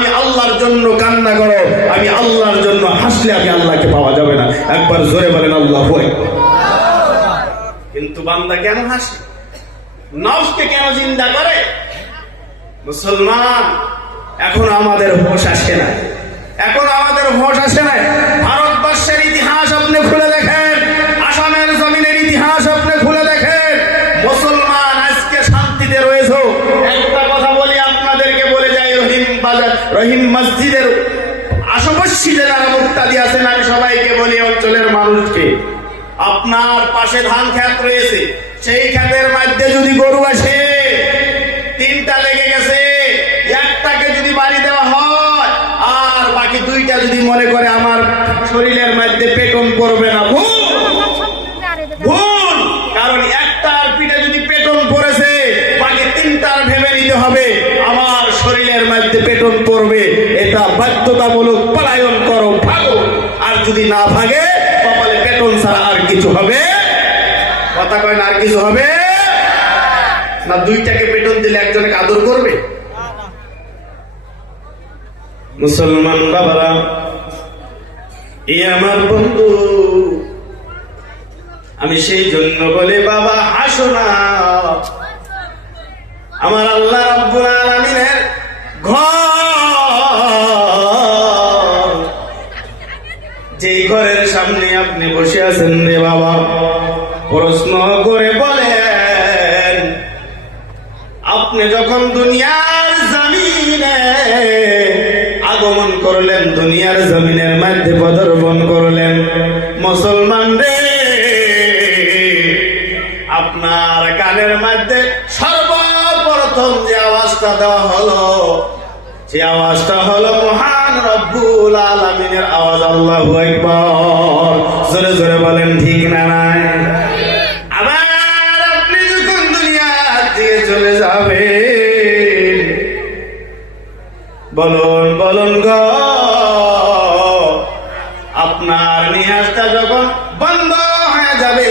আমি আল্লাহর জন্য কান্না করো, আমি আল্লাহর জন্য হাসলে আমি আল্লাহকে পাওয়া যাবে না। একবার জোরে বলেন আল্লাহু আকবার। কিন্তু বান্দা কেন হাসে, নফসকে কেন জিন্দা করে? মুসলমান, এখন আমাদের হোশ আসে না, এখন আমাদের হোশ আসে না। ভারতবর্ষের ইতিহাস আপনি খুলে দেখেন, আসামের জমিনের ইতিহাস আপনি খুলে দেখেন, মুসলমান আজকে শান্তিতে রয়েছে। একটা কথা বলি আপনাদেরকে, বলে যাই, রহিম মসজিদের আশেপাশে যারা মুক্তাদি আছেন, আমি সবাইকে বলি, অঞ্চলের মানুষকে, আপনার পাশে ধান ক্ষেত রয়েছে, সেই ক্ষেতের মধ্যে যদি গরু আসে, 3টা লেগে গেছে, একটাকে যদি বাড়ি দেওয়া হয় আর বাকি 2টা যদি মনে করে আমার শরীরের মধ্যে পেটন পড়বে না, ভুল। কারণ একটার পিঠে যদি পেটন পড়েছে, বাকি 3টার ভেবে নিতে হবে আমার শরীরের মধ্যে পেটন পড়বে, এটা বাধ্যতামূলক, পলায়ন করো, ভাগো। আর যদি না ভাগে, কপালে পেটন ছাড়া আর কিছু হবে? কথা কয় না, আর কিছু হবে না? 2টাকে পেটন দিলে একজনকে আদর করবে? মুসলমান বাবারা, এই আমার বন্ধু, আমি সেই জন্য বলে বাবা হাসো না। আমার আল্লাহ রাব্বুল আলামিনের ঘর, যে ঘরের সামনে আপনি বসে আছেন রে বাবা, প্রশ্ন করে বলেন, আপনি যখন দুনিয়ার জমিনে আগমন করলেন, দুনিয়ার জমিনের মধ্যে পদার্পণ করলেন, মুসলমান রে, আপনার কানের মধ্যে সর্বপ্রথম যে আওয়াজটা দেওয়া হলো, সে আওয়াজটা হলো মহান রব্বুল আলামিনের আওয়াজ। আল্লাহু আকবার। জোরে জোরে বলেন ঠিক না নাই? আবার আপনি যখন দুনিয়া থেকে চলে যাবেন, বলুন বলুন গো, আপনার নিহাজটা যখন বন্ধ হয়ে যাবে,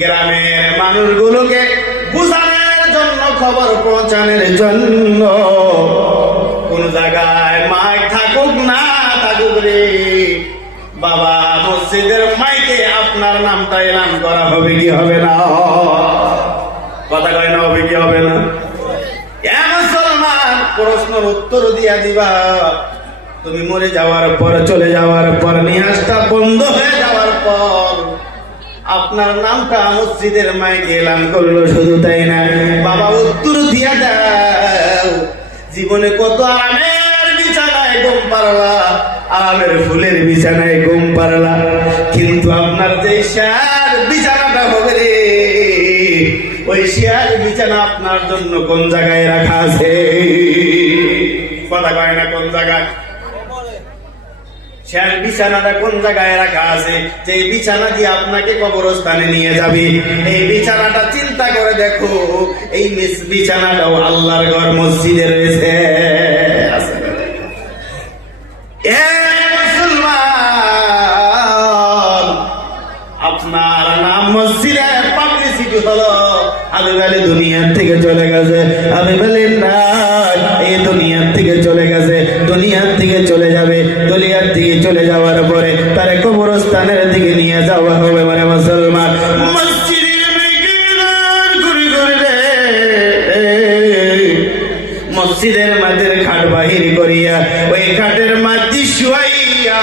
গ্রামের মানুষগুলোকে বুঝানোর জন্য, খবর পৌঁছানোর জন্য, কোন জায়গায় মাইক থাকুক না থাকুক রে বাবা, মসজিদের মাইকে আপনার নামটা এলান করা হবে কি হবে না? কথা কয় না, হবে কি হবে না? মুসলমান, প্রশ্নের উত্তর দিয়া দিবা। তুমি মরে যাওয়ার পর, চলে যাওয়ার পর, নিহাজটা বন্ধ হয়ে যাওয়ার পর, আপনার নামটা মসজিদের মাইকে এলান করলো, শুধু তাই না বাবা, উত্তর দিয়া দাও, জীবনে কত আরামের বিছানায় ঘুম পারলা, আরামের ফুলের বিছানায় ঘুম পারলা, কিন্তু আপনার যে শেয়ার বিছানাটা হবে রে, ওই শেয়ার বিছানা আপনার জন্য কোন জায়গায় রাখা আছে? কথা কয় না, কোন জায়গায়? শেয়ার বিছানাটা কোন জায়গায় রাখা আছে? যে বিছানা দিয়ে আপনাকে কবরস্থানে নিয়ে যাবে, এই বিছানাটা চিন্তা করে দেখো, এই বিছানাটাও আল্লাহর ঘর মসজিদে রয়েছে। মুসলমান, আপনার নাম মসজিদে পাবলিসিটি হলো, আমি বলি দুনিয়ার থেকে চলে গেছে, আমি বলি না, এই দুনিয়ার থেকে চলে গেছে, দুনিয়ার থেকে চলে যাবে, দুনিয়ার থেকে চলে যাওয়ার পরে তার কবরস্থানের দিকে নিয়ে যাওয়া হবে। মানে মুসলমান, মসজিদের মধ্যে খাট বাহির করিয়া, ওই খাটের মধ্যে শুয়াইয়া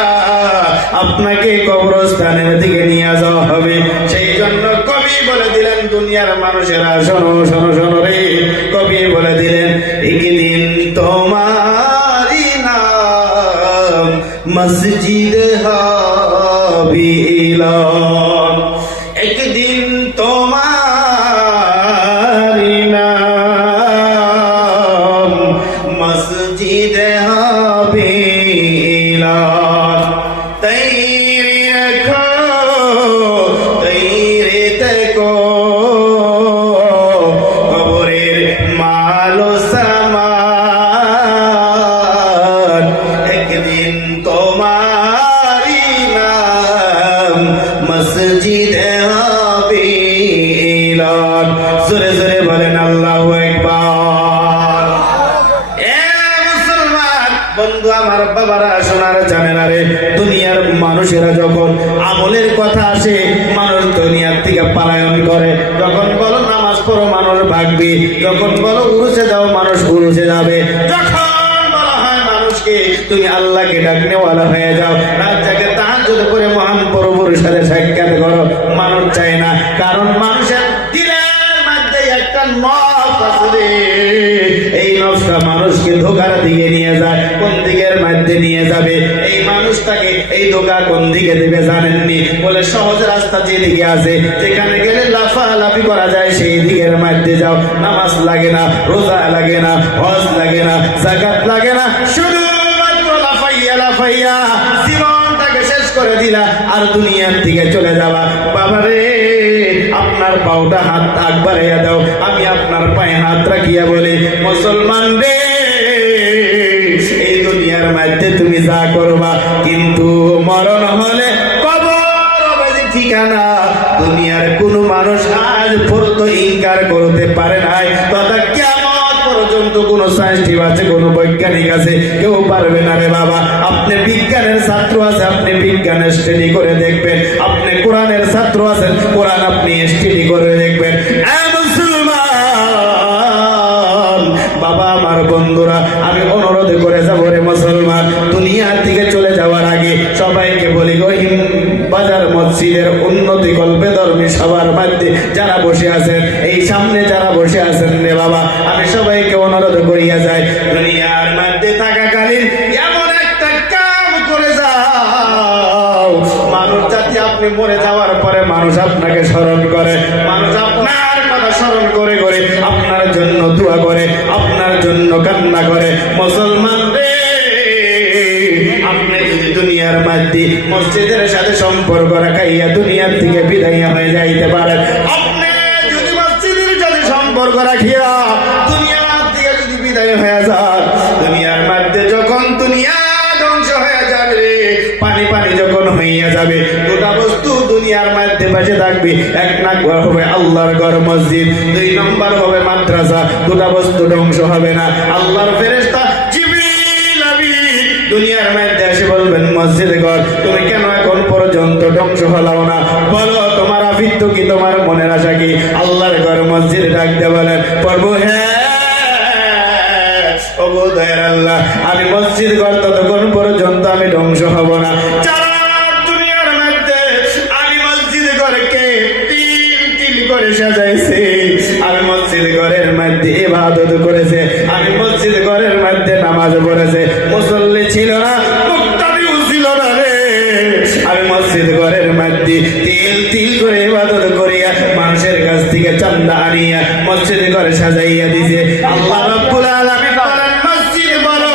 আপনাকে কবরস্থানের দিকে নিয়ে যাওয়া হবে। সেই জন্য কবি বলে দিলেন, দুনিয়ার মানুষেরা শোনো শোনো শোনো রে, কবি বলে দিলেন, একদিন তোমারি নাম মসজিদ হবে এলান, একদিন তোমারি নাম মসজিদ হবে এলান, তৈরি রাখো তৈরি থেকো, কবরের মালো সামান, একদিন তোমারি নাম মসজিদ হবে এলান। জোরে জোরে বলেন আল্লাহু আকবার। বন্ধু, আমার বাবারা, সোনার জানেনা রে, দুনিয়ার মানুষেরা যখন আমলের কথা আসে মানুষ দুনিয়ার থেকে পলায়ন করে। যখন বলো নামাজ পড়ো মানুষ ভাগবে, যখন বলো উরুসে যাও মানুষ উরুসে যাবে, যখন বলা হয় মানুষকে তুমি আল্লাহকে ডাকনেওয়ালা হয়ে যাও, রাত জাগে তাহাজ্জুদ করে মহান প্রভুর সাথে সাক্ষাৎ করো, মানুষ চায় না। কারণ মানুষের দিলের মধ্যে একটা নফস আছে, এই নফসটা মানুষকে ধোঁকার দিকে নিয়ে যায়। কোন দিকের মধ্যে নিয়ে যাবে? এই মানুষটাকে এই ধোঁকা কোন দিকে দেবে জানেননি? বলে সহজ রাস্তা যেদিকে আছে, যেখানে গেলে লাফালাফি করা যায় সেই দিকের মধ্যে যাও। নামাজ লাগে না, রোজা লাগে না, হজ লাগে না, যাকাত লাগে না, শুধুমাত্র লাফাইয়া লাফাইয়া জীবনটাকে শেষ করে দিলা আর দুনিয়ার দিকে চলে যাওয়া। বাবারে, আপনার পাওটা হাত আগ বাড়াইয়া দাও, আমি আপনার পায়ে হাত রাখিয়া বলি, মুসলমান রে, এই দুনিয়ার মধ্যে তুমি যা করবা, কিন্তু মরণ হলে কবর হবে যে ঠিকানা। দুনিয়ার কোন মানুষ আজ পর্যন্ত ইনকার করতে পারে নাই, তথা কিয়ামত পর্যন্ত কোন সায়েন্টিস্ট আছে, কোন বৈজ্ঞানিক আছে, কেউ পারবে না রে বাবা। আপনি বিজ্ঞানের ছাত্র আছে, আপনি বিজ্ঞানের স্টাডি করে দেখবেন। আপনি কোরআনের ছাত্র আছেন, কোরআন আপনি স্টাডি করে দেখবেন। বাবা, আমার বন্ধুরা, আমি অনুরোধ করে যাবো রে মুসলমান, দুনিয়া থেকে চলে যাওয়ার আগে সবাইকে বলি গো, বাজার মসজিদের উন্নতি কল্পে ধর্মী সবার মধ্যে যারা বসে আছেন, এই সামনে যারা বসে আছেন রে বাবা, আমি সবাইকে অনুরোধ করিয়া যাই, দুনিয়ার মধ্যে থাকাকালীন এমন একটা কাম করে যাও, মানুষ যাতে আপনি মরে যাওয়ার পরে মানুষ আপনাকে স্মরণ করে, মানুষ আপনার কথা স্মরণ করে করে আপনার জন্য দোয়া করে, আপনার জন্য কান্না করে। মুসলমান রে, আপনি যদি দুনিয়ার মধ্যে মসজিদের সাথে সম্পর্ক রাখাইয়া দুনিয়ার থেকে বিদায় হয়ে যাইতে পারেন, আপনি যদি মসজিদের সাথে সম্পর্ক রাখিয়া দুনিয়ার থেকে যদি বিদায় হয়ে যান, দুনিয়ার মধ্যে যখন দুনিয়া ধ্বংস হয়ে যাবে, পানি পানি যখন হইয়া যাবে, দুটা বস্তু দুনিয়ার মধ্যে বেঁচে থাকবে। এক নাম্বার হবে আল্লাহর ঘর মসজিদ, দুই নম্বর হবে মাদ্রাসা। দুটা বস্তু ধ্বংস হবে না। আল্লাহর ফেরেশতা জিবরিল আমিন দুনিয়ার মধ্যে এসে বলবেন, মসজিদ ঘর তুমি কেন এখন পর্যন্ত ধ্বংস হলাও না? বলো তোমার আফিত্ব কি, তোমার মনের আশা কি? আল্লাহর ঘর মসজিদ ডাকতে বলেন, প্রভু হ্যাঁ, ও গো দয়ার আল্লাহ, আমি মসজিদ ঘর ততক্ষণ পর্যন্ত আমি ধ্বংস হব না। দুনিয়ার মধ্যে আমি মসজিদ ঘরকে তিল তিল করে সাজাইছি, আমি মসজিদ ঘরের মধ্যে ইবাদত করেছে, আমি মসজিদ ঘরের মধ্যে নামাজ পড়েছে, মুসল্লি ছিল না, মুক্তাদিও ছিল না রে, আমি মসজিদ ঘরের মধ্যে তিল তিল করে ইবাদত করিয়া মানুষের কাছ থেকে চান্দা আনিয়া মসজিদ ঘরে সাজাইয়া দিছে। আল্লাহ রাব্বুল আলামিন বলেন, মসজিদ বলো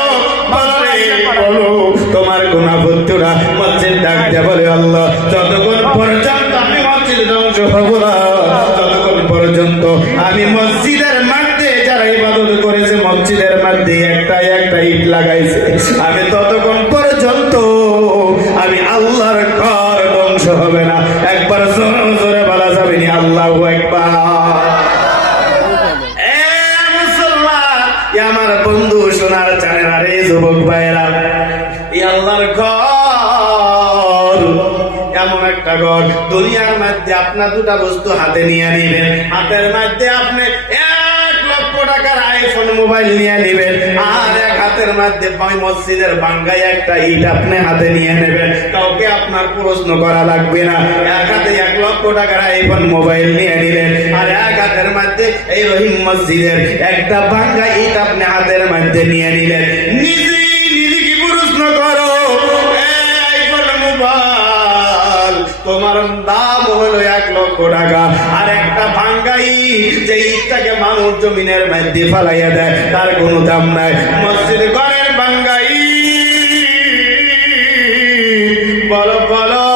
বলো তোমার কোন আপত্তিরা? মসজিদ ডাকতে বলে, আল্লাহ যতক্ষণ পর্যন্ত আমি মসজিদ ধ্বংস হব না, ততক্ষণ পর্যন্ত আমি মসজিদের মধ্যে যারা ইবাদত করেছে মসজিদের মধ্যে একটা একটা ইট লাগাইছে, আমি ততক্ষণ পর্যন্ত আমি আল্লাহর ঘর ধ্বংস হবে না। একবার জোরে জোরে বলা যাবে না আল্লাহু আকবার। আমার বন্ধু, সোনার জানেনা রে, যুবক ভাইরা, এই আল্লাহর ঘর এমন একটা ঘর, দুনিয়ার মধ্যে আপনার দুটা বস্তু হাতে নিয়ে নিবেন। হাতের মধ্যে আপনি 1 লক্ষ টাকার আইফোন মোবাইল নিয়ে নিবেন, আর এক হাতের মধ্যে মসজিদের বাঙ্গায় একটা ইট আপনি হাতে নিয়ে নেবেন। কাউকে আপনার প্রশ্ন করা লাগবে না। এক হাতে 1 লক্ষ টাকার আইফোন মোবাইল নিয়ে নিলেন, আর এক হাতের মধ্যে এই রহিম মসজিদের একটা বাঙ্গা ইট আপনি হাতের মধ্যে নিয়ে নিলেন। নিজেকে প্রশ্ন করো, আইফোন মোবাইল তোমার দাম হলো 1 লক্ষ টাকা, আর একটা ভাঙ্গা ইট, যে ইটটাকে মানুষ জমিনের মধ্যে ফালাইয়া দেয়, তার কোনো দাম নাই। মসজিদ ঘরের ভাঙ্গা ইট, বলো বলো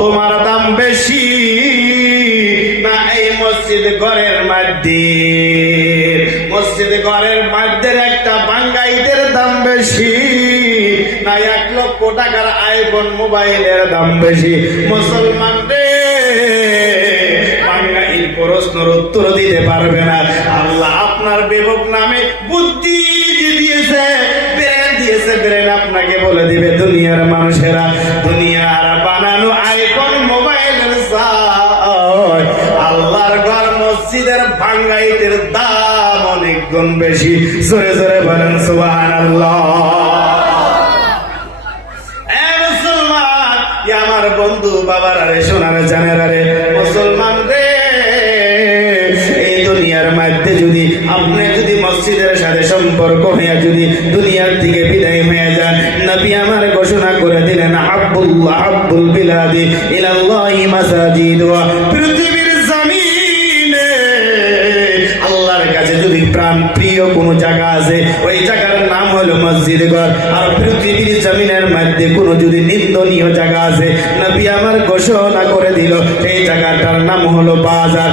তোমার দাম বেশি না এই মসজিদ ঘরের মধ্যে? মসজিদ ঘরের মধ্যে একটা ভাঙ্গা ইটের দাম বেশি না 1 লক্ষ টাকার আইফোন মোবাইলের দাম বেশি? মুসলমান রে, ভাঙ্গা ইট প্রশ্নের উত্তর দিতে পারবে না। আল্লাহ আপনার বিবেক নামে বুদ্ধি দিয়েছে, দিয়েছে ব্রেন আপনাকে বলে দিবে দুনিয়ার মানুষেরা দুনিয়ার বানানো আইফোন মোবাইলের আল্লাহর ঘর মসজিদের ভাঙা ইটের দাম অনেক গুণ বেশি। জোরে জোরে বলেন সুবহানাল্লাহ। আমার বন্ধু বাবার আরে সোনার জানের আরে মুসলমান রে, এই দুনিয়ার মধ্যে যদি আপনি যদি মসজিদের সাথে সম্পর্ক হইয়া যদি দুনিয়ার থেকে বিদায় হয়ে যান, নবী আমার ঘোষণা করে দিলেন হাব্বুল বিলাদি ইলাল্লাহি মাসাজিদুহা, পৃথিবীর জমিনে আল্লাহর কাছে যদি প্রাণ প্রিয় কোনো জায়গা আছে ওই জায়গার নাম হলো মসজিদ ঘর। আর পৃথিবীর জমিনের মধ্যে কোনো যদি নিন্দনীয় জায়গা আছে, নবী আমার ঘোষণা করে দিল সেই জায়গাটার নাম হলো বাজার।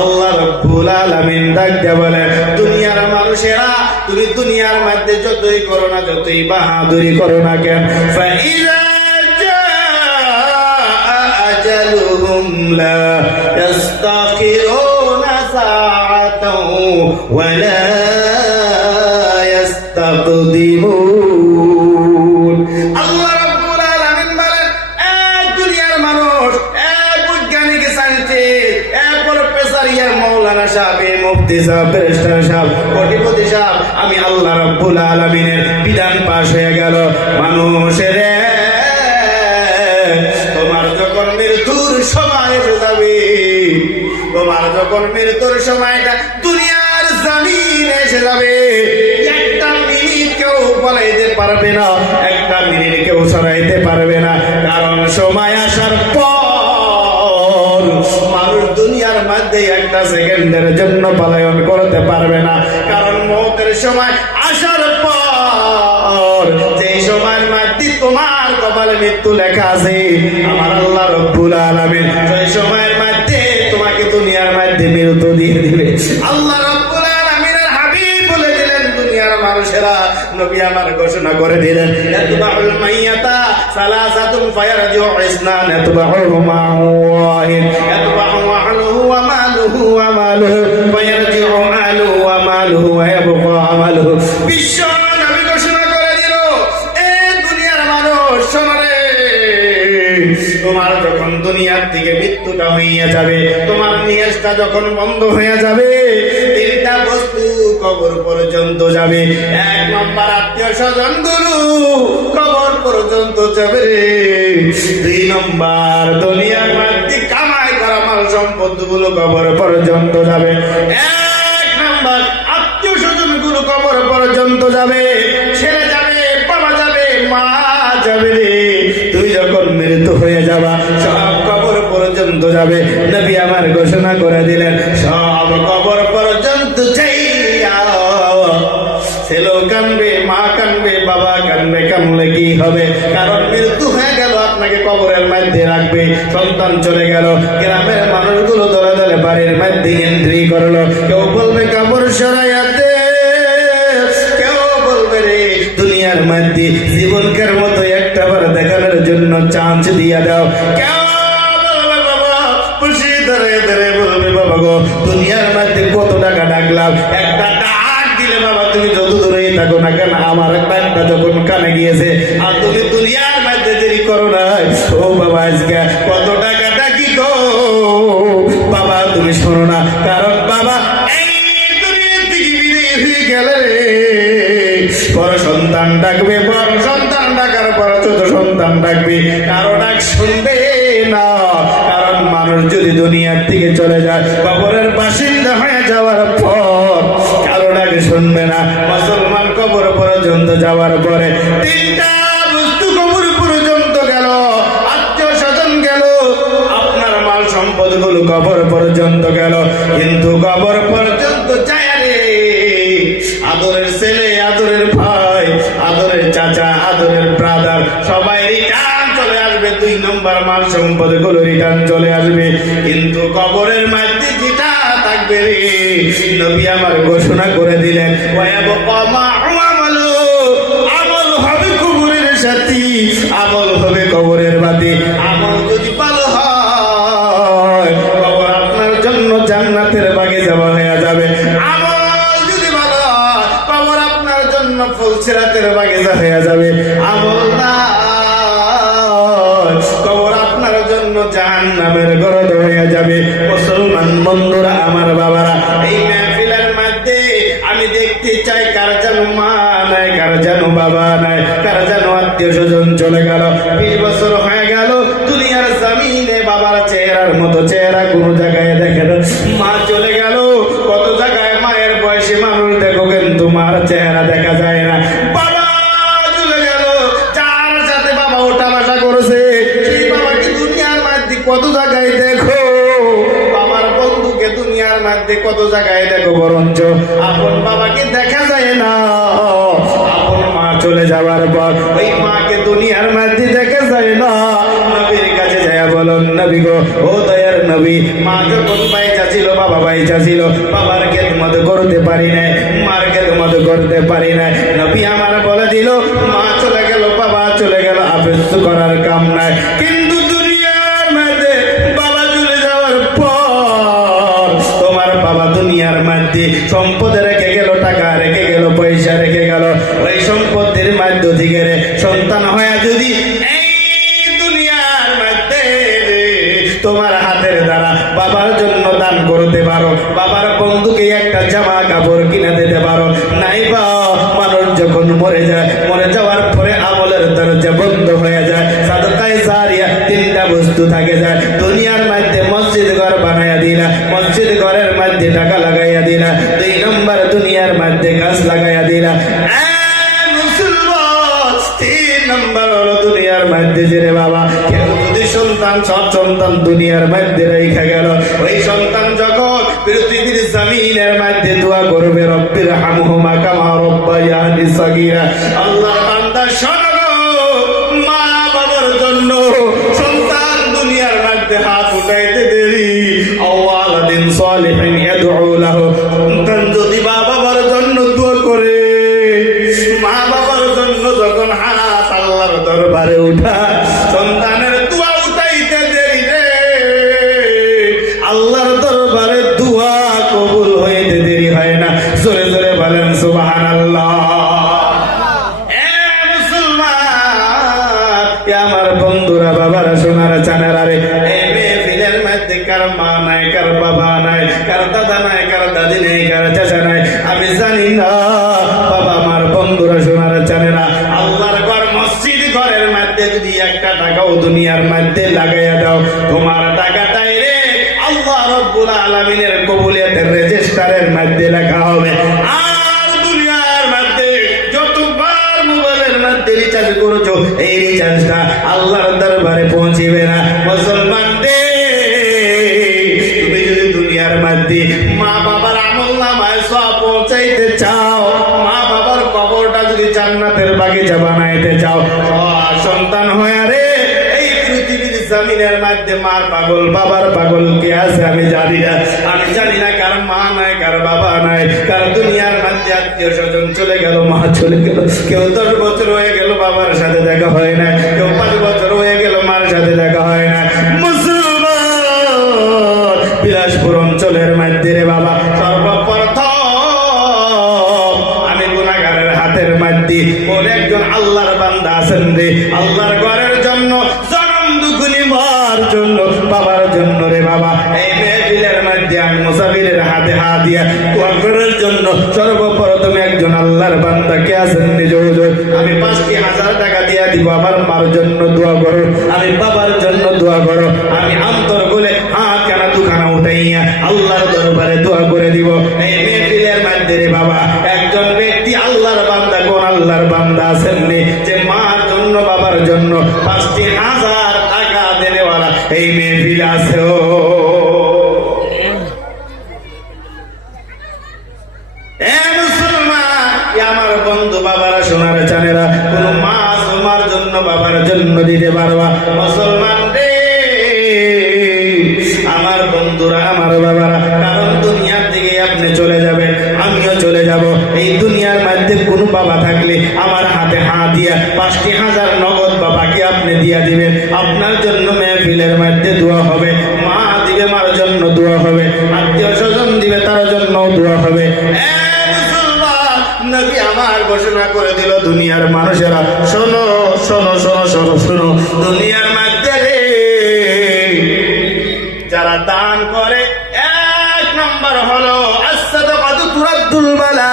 আল্লাহ রাব্বুল আলামিন ডাক দিয়ে বলে, দুনিয়ার মানুষেরা তুমি দুনিয়ার মধ্যে যতই করো না, যতই বাহাদুরি করো না কেন, ফাইযা জাআ আজালুহুম লা ইস্তাখিরুনা সাআতাও ওয়া লা ইস্তাকদিমুন। আল্লাহ রাব্বুল আলামিন বলেন, এই দুনিয়ার মানুষ, এই বৈজ্ঞানিক সায়েন্টিস্ট, প্রফেসর মৌলানা সাহেব, মুফতি সাহেব, ব্যারিস্টার সাহেব, কোটিপতি সাহেব, আমি আল্লাহ রাব্বুল আলামিনের বিধান পাশ হয়ে গেল। মানুষের তোমার যখন মৃত্যুর সময় এসে যাবে, তোমার যখন মৃত্যুর সময়টা দুনিয়ার জমিনে এসে যাবে, একটা মিনিট কেউ বলাইতে পারবে না, একটা মিনিট কেউ সরাইতে পারবে না। কারণ সময় আসার পর মানুষ দুনিয়ার মধ্যে একটা সেকেন্ডের জন্য পলায়ন করতে পারবে না। কারণ মৌতের সময় আসার পর যে সময়ের মধ্যে তোমার কপালে মৃত্যু লেখা আছে, আমার আল্লাহ রাব্বুল আলামিন সেই সময়ের মধ্যে তোমাকে দুনিয়ার মধ্যে মৃত্যু দিয়ে দিবে। আল্লাহ রাব্বুল আলামিনের হাবিব বলে দিলেন, দুনিয়ার মানুষেরা, নবী আমার ঘোষণা করে দিলেন, ইয়াতবাউল মাইয়াতা সালাসাতুন ফায়ারজিউ ইসনান ইয়াতবাউহু মাওয়াহিদ ইয়াতবাউ আহলুহু ওয়া মালুহু ওয়া মালুহু ফায়ারজিউ আহলুহু ওয়া মালুহু ওয়া ইয়াবকা আমালুহু। বিশ্ব নবী ঘোষণা করে দিল, এ দুনিয়ার মানুষ শোনো রে, তোমার যখন দুনিয়ার থেকে মৃত্যুটা হইয়া যাবে, তোমার নিয়াজটা যখন বন্ধ হয়ে যাবে, তিনটা বস্তু কবর পর্যন্ত যাবে। এক নম্বর আত্মীয় স্বজন গুলো কবর পর্যন্ত যাবে রে। দুই নম্বর দুনিয়ার মধ্যে কামাই করা মাল সম্পদ গুলো কবর পর্যন্ত যাবে। এক নম্বর আত্মীয় স্বজন গুলো কবর পর্যন্ত যাবে, ছেলে যাবে, বাবা যাবে, মা যাবে রে। তুই যখন মৃত্যু হয়ে যাবা, সব কবর পর্যন্ত যাবে। নবী আমার ঘোষণা করে দিলেন, সব কবর পর্যন্ত যাইয়া ছেলে কানবে, মা কানবে, বাবা কানবে, কানলে কি হবে? কারণ মৃত্যু হয়ে গেল, আপনাকে কবরের মধ্যে রাখবে। সন্তান চলে গেল, গ্রামের মানুষগুলো দলে দলে বাড়ির মধ্যে এন্ট্রি করলো। কেউ বলবে কবর সরাইয়াতে, কেউ বলবে রে দুনিয়ার মধ্যে জীবনকার মতো একটা বার দেখানোর জন্য চান্স দিয়া দাও। কেউ বলবে বাবা খুশি ধরে ধরে বলবে, বাবা গো দুনিয়ার মধ্যে কত টাকা ডাকলাম, একটা ডাক দিলে বাবা তুমি যত দূরেই থাকো না কেন, আমার একটা যখন কানে গিয়েছে আর তুমি দুনিয়ার মধ্যে দেরি করো না, ও বাবা আজকে কত টাকা ডাকি গো বাবা তুমি শোনো না। কারণ বাবা এই দুনিয়ার থেকে বিদায় হয়ে গেলে বড় সন্তান ডাকবে, বড় সন্তান ডাকার পর ছোট সন্তান ডাকবে, কারো ডাক শুনবে না। কারণ মানুষ যদি দুনিয়ার থেকে চলে যায়, কবরের বাসিন্দা হয়ে যাওয়ার পর কারো ডাক শুনবে না। মুসলমান কবর পর্যন্ত যাওয়ার পরে তিনটা বস্তু কবর পর্যন্ত গেল, আত্মীয় স্বজন গেল, আপনার মাল সম্পদ গুলো কবর পর্যন্ত গেল। কিন্তু কবর পর্যন্ত যায় রে আদরের ছেলে, আদরের ভাই, আদরের চাচা, আদরের ব্রাদার, সবাই রিটার্ন চলে আসবে। 2 নম্বর মাল সম্পদ গুলো রিটার্ন চলে আসবে। কিন্তু কবরের মধ্যে যেটা থাকবে রে, নবী আমার ঘোষণা করে দিলেন, আমল হবে কবরের সাথী, আমল হবে কবরের বাতি। আমল যদি ভালো হয়, কবর আপনার জন্য জান্নাতের বাগে যাওয়া হয়ে যাবে। আমল যদি ভালো জান্নাতের বাগিচা হয়ে যাবে, আমল নাই কবর আপনার জন্য জাহান্নামের গর্ত হয়ে যাবে। মুসলমান বন্ধুরা, আমার বাবারা, এই মাহফিলের মধ্যে আমি দেখতে চাই কার যেন মা নাই, কার যেন বাবা নাই, কার যেন আত্মীয় স্বজন চলে গেল। 20 বছর হয়ে গেল দুনিয়ার জমিনে বাবার চেহারার মতো চেহারা কোনো জায়গায় দেখে না। মা চলে গেল, কত জায়গায় মায়ের বয়সী মানুষ দেখো, কিন্তু মার চেহারা দেখা যায় না। বাবা চলে গেল, যার সাথে বাবা ওঠা বসা করেছে সেই বাবাকে দুনিয়ার মধ্যে কত জায়গায় দেখো, বাবার বন্ধুকে দুনিয়ার মধ্যে কত জায়গায় দেখো, বরঞ্চ আপন বাবাকে দেখা যায় না। আপন মা চলে যাওয়ার পর ওই মাকে দুনিয়ার মধ্যে দেখা যায় না। নবীর কাছে যায়, বলুন নবী গো, ও দয়ার নবী, মা যখন বাইচা ছিল, বাবা বাইচা ছিল, বাবার খেদমত করতে পারি নাই, মার খেদমত করতে পারি নাই। নবী আমার বলে দিল, মা চলে গেল, বাবা চলে গেল, আফসোস করার কাম নাই। কিন্তু দুনিয়ার মধ্যে বাবা চলে যাওয়ার পর তোমার বাবা দুনিয়ার মধ্যে সম্পদ রেখে গেল, টাকা রেখে গেল, পয়সা রেখে গেল। ওই সম্পত্তির মধ্য থেকে সন্তান হয়ে যদি তোমার হাতের দ্বারা বাবার জন্য দান করতে পারো, বাবার বন্ধুকে একটা জামা কাপড় কিনে দিতে পারো, নাই বা মানুষ যখন মরে যায়, মরে যাওয়ার পরে আমলের দরজা বন্ধ হয়ে যায়, সাদকায়ে জারিয়া 3টা বস্তু থাকে যায়। দুনিয়ার মধ্যে মসজিদ ঘর বানাইয়া দিলা, মসজিদ ঘরের মধ্যে টাকা লাগাইয়া দিলা। 2 নম্বর দুনিয়ার মধ্যে গাছ লাগাইয়া দিলা। মুসলমান 3 নম্বর হলো দুনিয়ার মধ্যে যে বাবা কেউ যদি সন্তান, সব সন্তান দুনিয়ার মধ্যে রেখে গেল, ওই সন্তান যখন পৃথিবীর জমিনের মধ্যে দোয়া করবে, রব্বির হামহুমা কামা রব্বায়ানি সগীরা। আল্লাহর বান্দা শোনো, মা বাবার জন্য সন্তান দুনিয়ার মধ্যে হাত উঠাইতে দেরি, আওয়ালাদিন সালিহিন ইয়াদউ লাহু, সন্তান যদি বাবার জন্য দোয়া করে, মা বাবার জন্য যখন হাত আল্লাহর দরবারে উঠা, সন্তানের দোয়া উঠাইতে দেরি রে, আল্লাহর দরবারে দোয়া কবুল হইতে দেরি হয় না। জোরে জোরে বলেন সুবহানাল্লাহ। মুসলমান, আমার বন্ধুরা, বাবারা, সোনার চানেরা রে, এই মেহফিলের মধ্যে কার মা নাই, কার বাবা নাই, কার দাদা নাই, কার দাদি নেই, কার চাচা নাই, আমি জানি না। বাবা আমার বন্ধুরা, সোনার চানেরা, আল্লাহর ঘর মসজিদ ঘরের মধ্যে যদি একটা টাকাও দুনিয়ার মধ্যে লাগাইয়া দাও, তোমার টাকাটাই রে আল্লাহ রব্বুল আলামিনের কবুলিয়তের রেজিস্টারের মধ্যে লেখা হবে। আর দুনিয়ার মধ্যে যতবার মোবাইলের মধ্যে রিচার্জ করেছো, এই রিচার্জটা আল্লাহর দরবারে পৌঁছিবে না। মুসলমান রে, তুমি যদি দুনিয়ার মধ্যে মা বাবার আমলনামায় সওয়াব পৌঁছাইতে চাও, মা বাবার কবরটা যদি জান্নাতের বাগিচা বানাইতে চাও, সন্তান হয়ে রে এই পৃথিবীর জমিনের মধ্যে মার পাগল, বাবার পাগল কে আছে আমি জানি না। আমি জানি না কার মা নাই, কার বাবা নাই, কার দুনিয়ার মধ্যে আত্মীয় স্বজন চলে গেল, মা চলে গেল। কেউ 10 বছর হয়ে গেল বাবার সাথে দেখা হয় না, কেউ 5 বছর হয়ে গেল মার সাথে দেখা হয় না। মুসলমান, বিলাসপুর অঞ্চলের মধ্যে রে বাবা, সর্বপ্রথম আমি গুনাহগারের হাতের মধ্যে কোন একজন আল্লাহর বান্দা আছেন রে, আল্লাহর ঘরের জন্য, জনম দুগুনি মার জন্য, বাবার জন্য রে বাবা, এই মেহফিলের মধ্যে আমি মুসাফিরের হাতে হাত দিয়া দোয়া করার জন্য সর্বপ্রথম একজন আল্লাহর বান্দা কে আছেন নিজ হুজুর, আমি 5,000 টাকা দিয়া দিব, আমার মার জন্য দোয়া করো, আমি বাবার জন্য দোয়া করো। আমি অন্তর বলে হাত কানা দুখানা উঠাইয়া আল্লাহর দরবারে দোয়া করে দিব। এই মেহফিলের মধ্যে রে বাবা একজন ব্যক্তি আল্লাহর বান্দা, কোন আল্লাহর বান্দা আছেন যে মার জন্য, বাবার জন্য 5,000 টাকা দেনেওয়ালা এই মেহফিল আছে? আমার বন্ধু বাবারা, সোনার চানেরা, কোন মা তোমার জন্য, বাবার জন্য দিতে পারবা? মুসলমান রে, আমার বন্ধুরা, আমার বাবারা, কারণ দুনিয়ার দিকে আপনি চলে যাবেন, আমিও চলে যাব। এই দুনিয়ার মধ্যে কোন বাবা থাকলে আমার হাতে হাত দিয়া 5,000 নগদ বাবাকে আপনি দিয়া দিবেন, আপনার জন্য মেহফিলের মধ্যে দোয়া হবে। মা দিবে, মার জন্য দোয়া হবে, আত্মীয় স্বজন দিবে, তার জন্য দোয়া হবে। নবী আমার ঘোষণা করে দিল, দুনিয়া এক নম্বর হলো as-সাদাকাতু তুরাদ্দুল বালা।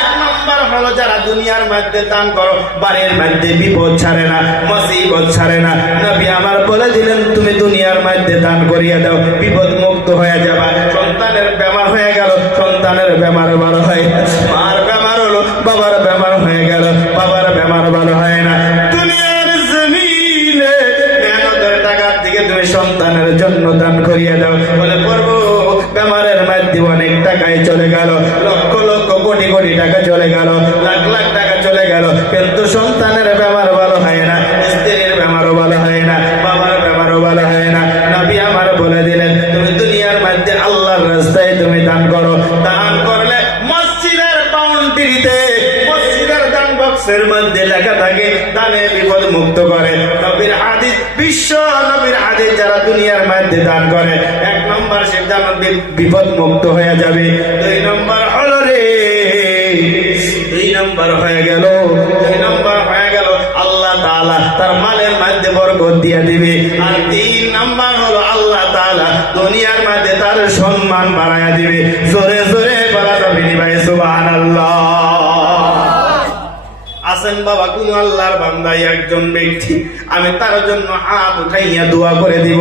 এক নম্বর হলো যারা দুনিয়ার মধ্যে দান করো, বাড়ির মধ্যে বিপদ ছাড়ে না, মুসিবত ছাড়ে না। নবী আমার বলে দিলেন তুমি দুনিয়ার মধ্যে দান করিয়া দাও, বিপদ মুক্ত হয়ে যাবা। সন্তানের বেমার হয়ে গেল, সন্তানের বেমার ভালো হয় না। মার বেমার হলো, বাবার বেমার হয়ে গেল, বাবার বেমার ভালো হয় না। দুনিয়ার জমিনে মেহনতের টাকার দিকে তুমি সন্তানের জন্য দান করিয়া দাও। বলে করবো, বেমারের মধ্যে অনেক টাকাই চলে গেল, লক্ষ লক্ষ কোটি কোটি টাকা চলে গেল, লাখ লাখ টাকা চলে গেল, কিন্তু সন্তানের বেমার ভালো হয় না, স্ত্রীর বেমারও ভালো হয় না, বাবার বেমারও ভালো হয় না। নবী আমার বলে দিলেন তুমি দুনিয়ার মধ্যে আল্লাহর রাস্তায় তুমি দান করো। দান করলে মসজিদের বাউন্ডারিতে, মসজিদের দান বক্সের মধ্যে লেখা থাকে দানে বিপদ মুক্ত করে। নবীর হাদিস, বিশ্ব নবীর হাদিস, যারা দুনিয়ার মধ্যে দান করে এক নম্বর সে দান বিপদ মুক্ত হয়ে যাবে। দুই নম্বর হলো রে, দুই নম্বর হয়ে গেল, দুই নম্বর হয়ে গেল আল্লাহ তাআলা তার মালের মধ্যে বরকত দিয়ে দিবে। আর তিন নম্বর হলো আল্লাহ তাআলা দুনিয়ার মধ্যে তার সম্মান বাড়ায়া দিবে। জোরে জোরে বলা যাবে নি ভাই সুবহানাল্লাহ। আছেন বাবা কোন আল্লাহর বান্দা একজন ব্যক্তি, আমি তার জন্য হাত উঠাইয়া দোয়া করে দিব,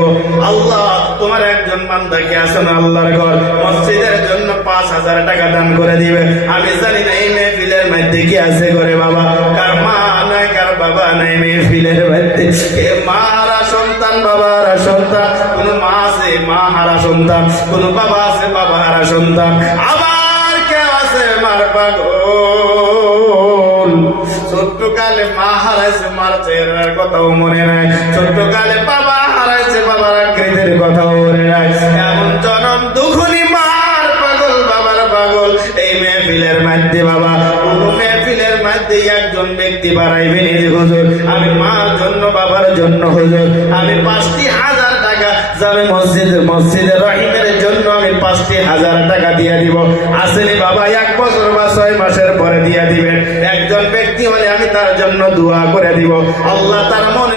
আল্লাহ তোমার একজন বান্দাকে আছেন আল্লাহর ঘর মসজিদের জন্য 5,000 টাকা দান করে দিবে। আমি জানি না এই মেহফিলের মধ্যে কি আছে করে বাবা, কার মা নাই, কার বাবা নাই মেহফিলের মধ্যে। কে মা হারা সন্তান, বাবা হারা সন্তান, কোন মা আছে মা হারা সন্তান, কোন বাবা আছে বাবা হারা সন্তান, আবার কেউ আছে মার পাগল। ছোট্ট কালে মা হারাইছে, মার চেহারার কথাও মনে নাই, ছোট্ট কালে বাবা হারাইছে, বাবার আকৃতির কথাও মনে নাই। এমন জনম দুখুনি মার পাগল, বাবার পাগল। এই মেহফিলের মধ্যে বাবা, কোন মেহফিলের মধ্যে একজন ব্যক্তি বাড়াইবে নিজে, হুজুর আমি মার জন্য বাবার জন্য হুজুর আমি 5,000 টাকা যাবে মসজিদে রহিমের জন্য আমি 5,000 টাকা দিয়ে দিব। আসলে বাবা 1 বছর বা 6 মাসের পরে দিয়ে দিবেন। একজন ব্যক্তি হলে আমি তার জন্য দোয়া করে দিব, আল্লাহ তার মনে